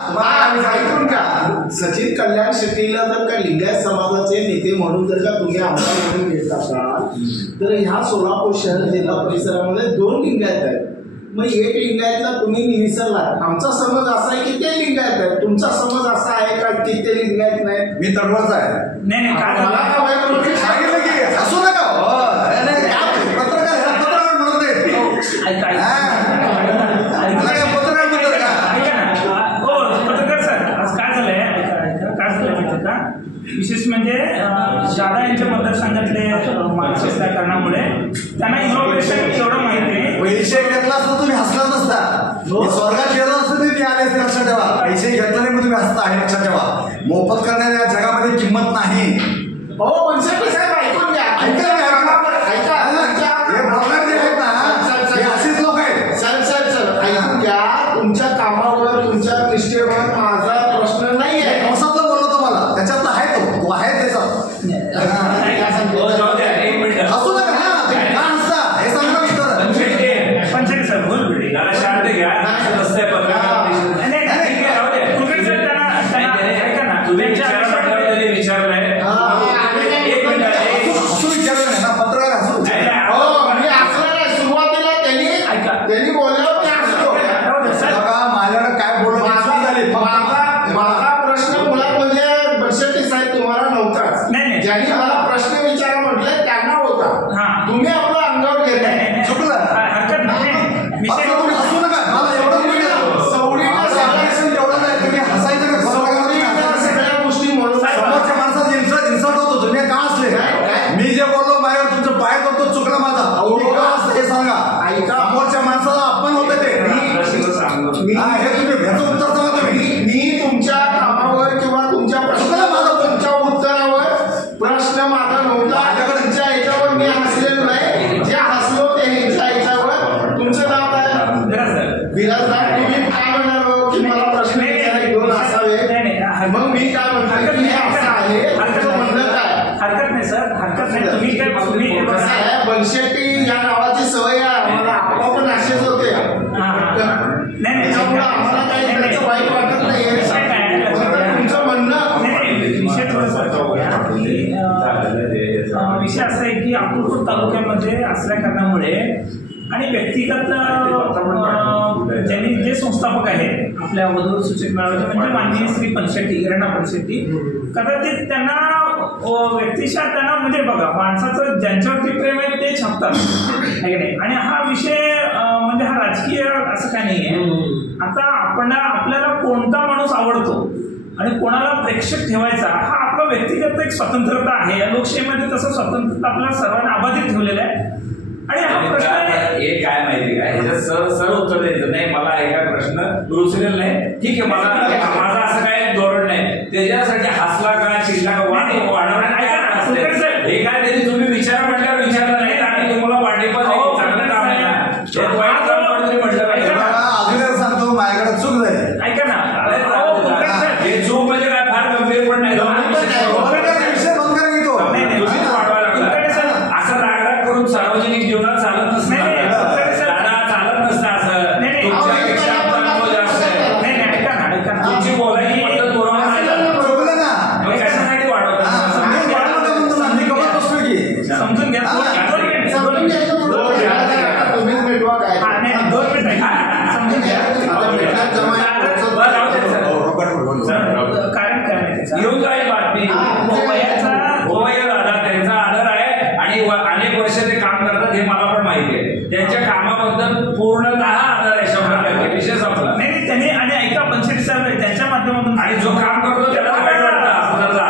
ऐकून का सचिन कल्याण शेट्टीला जर का लिंगायत समाजाचे नेते म्हणून जर का तुम्ही आमदार म्हणून घेत असाल तर ह्या सोलापूर शहर जिल्हा परिसरामध्ये 2 लिंगायत आहेत. मग एक लिंगायतला तुम्ही निविसरला. आमचा समज असा आहे की ते लिंगायत आहे, तुमचा समज असा आहे का की ते लिंगायत नाही? मी तडवळचा आहे. नाही मला काय माहिती सांगितलं की असू नका पत्रकार म्हणत विशेष म्हणजे दादा यांच्या मतदारसंघातले मार्क्सिस्ट कारणामुळे त्यांना इनोव्हेशन एवढं माहिती आहे. पैसे घेतला असता तुम्ही हसला नसता. स्वर्गात गेला असता तुम्ही आले असते. लक्षात ठेवा, पैसे घेतला नाही मग तुम्ही हसता आहे. लक्षात ठेवा, मोफत करणाऱ्या जगामध्ये किंमत नाही. हो मनशेट्टी साहेब ऐकून घ्या. असेच लोक आहेत. चल ऐकून घ्या. तुमच्या कामावर तुमच्या निष्ठेवर माझा प्रश्न नाही आहे. पावसातला बोललो तुम्हाला, त्याच्यातला आहे तो आहे त्याचा. असू नका ना, का हसता हे सांगा उत्तर. पंचायत सर बोल बेटी जरा शांत घ्या. रस्ते विचारलंय त्यांनी बोलल्यावर माझ्याकडे काय बोललो माझा प्रश्न मुळात म्हणजे मनशेट्टी साहेब तुम्हाला नव्हताच. ज्यांनी मला प्रश्न विचारा म्हटलं त्यांना होता. तुम्ही आपलं अंगावर घेताय. चुकलं. हरकत नाही. हसू नका. मला एवढं एवढं नाही. तुम्ही हसायचं सगळ्या गोष्टी म्हणून समोरच्या माणसाचा इन्सर्ट होतो. तुम्ही का असले? मी जे बोललो माझ्यावर तुमचं पाय करतो चुकलं माझा. हे सांगा. समोरच्या माणसाला अपमान होतं ते. मी तुमच्या कामावर किंवा तुमच्या उत्तरावर प्रश्न माझा नव्हता. तुमच्या ह्याच्यावर मी हसलेलो नाही. जे हसलो ते ह्याच्या ह्याच्यावर. तुमचं नाव काय? विराजदार. तुम्ही काय म्हणालो की मला प्रश्न विचारायचे 2 असावे. मग मी काय म्हणतो की हे असं आहे. म्हणलं काय? हरकत नाही सर, हरकत नाही. तुम्ही काय कसं आहे, बनशेट्टी या नावाची सवय आहे आम्हाला. आप्पा पण असेच होते. त्याच्यामुळे आम्हाला काही त्याचं वाईट वाटत नाहीये. तुमचं म्हणणं विषय असा आहे की अक्कलकोट तालुक्यामध्ये असल्या कारणामुळे आणि व्यक्तिगत ज्यांनी जे संस्थापक आहेत आपल्या वधू सूचक मेळाव्याचे म्हणजे माननीय श्री पंचशेट्टी इरणा पंचशेट्टी कदाचित त्यांना व्यक्तिशः त्यांना म्हणजे बघा माणसाचं ज्यांच्यावरती प्रेम आहे ते छापतात आहे नाही. आणि हा विषय म्हणजे हा राजकीय असं काय नाही आहे. आता आपल्याला कोणता माणूस आवडतो आणि कोणाला प्रेक्षक ठेवायचा हा आपला व्यक्तिगत एक स्वतंत्रता आहे. या लोकशाहीमध्ये तसं स्वतंत्रता आपल्याला सर्वांना अबाधित ठेवलेलं आहे. आणि हा प्रश्न हे काय माहिती काय ह्याच्यात सर उत्तर द्यायचं नाही. मला हे काय प्रश्न रुचलेला नाही. ठीक आहे, माझा असं काय धोरण नाही. त्याच्यासाठी हसला का चिडला का वाढवणार हे काय त्याची तुम्ही विचार म्हटल्यावर विचारलं नाही आणि तुम्हाला वाढले पण चांगलं काम आहे म्हटलं. अजून सांगतो माझ्याकडे चूक झाली. ऐका ना, हे चूक म्हणजे काय फार गंभीर पण नाही. असं रागराग करून सार्वजनिक जीवनात चालत नसतं. चालत नसतं असं. तुमच्यापेक्षा आपला अनुभव जास्त आहे. तुमची बोलायची पद्धत बरोबर नाही. कशासाठी वाढवतात समजून घ्या. तुम्हीच भेटवा काय. 2 मिनिट समजून घ्या. कारण काय माहिती येऊन जाईल बातमी. गोवैया दादा त्यांचा आदर आहे आणि अनेक वर्ष ते काम करतात हे मला पण माहिती आहे. त्यांच्या कामाबद्दल पूर्णतः आदर आहे. 100% विषय संपला. नाही त्यांनी आणि ऐका पंचेट्टी साहेब त्यांच्या माध्यमातून आणि जो काम करतो त्याला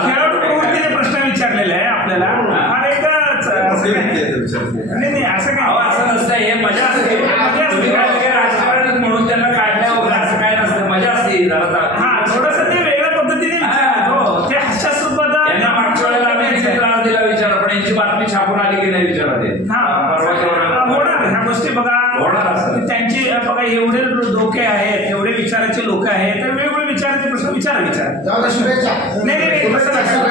खेळाडू प्रवृत्तीने प्रश्न विचारलेला आहे आपल्याला. हा एकच नाही असं काय असं नसतं. हे मजा असते. तुम्ही काय राजकारण म्हणून त्यांना काढल्या वगैरे असं काय नसतं. मजा असते जरा. हा थोडस ते वेगळ्या पद्धतीने विचारतो. ते हास्यास्पद यांना मागच्या वेळेला आम्ही त्रास दिला विचार पण यांची बातमी छापून आली की नाही विचारा ते. होणार ह्या गोष्टी बघा होणार असं. त्यांचे बघा एवढे डोके आहेत, एवढे विचाराचे लोक आहेत तर वेगवेगळे विचाराचे प्रश्न विचारा. शुभेच्छा. नाही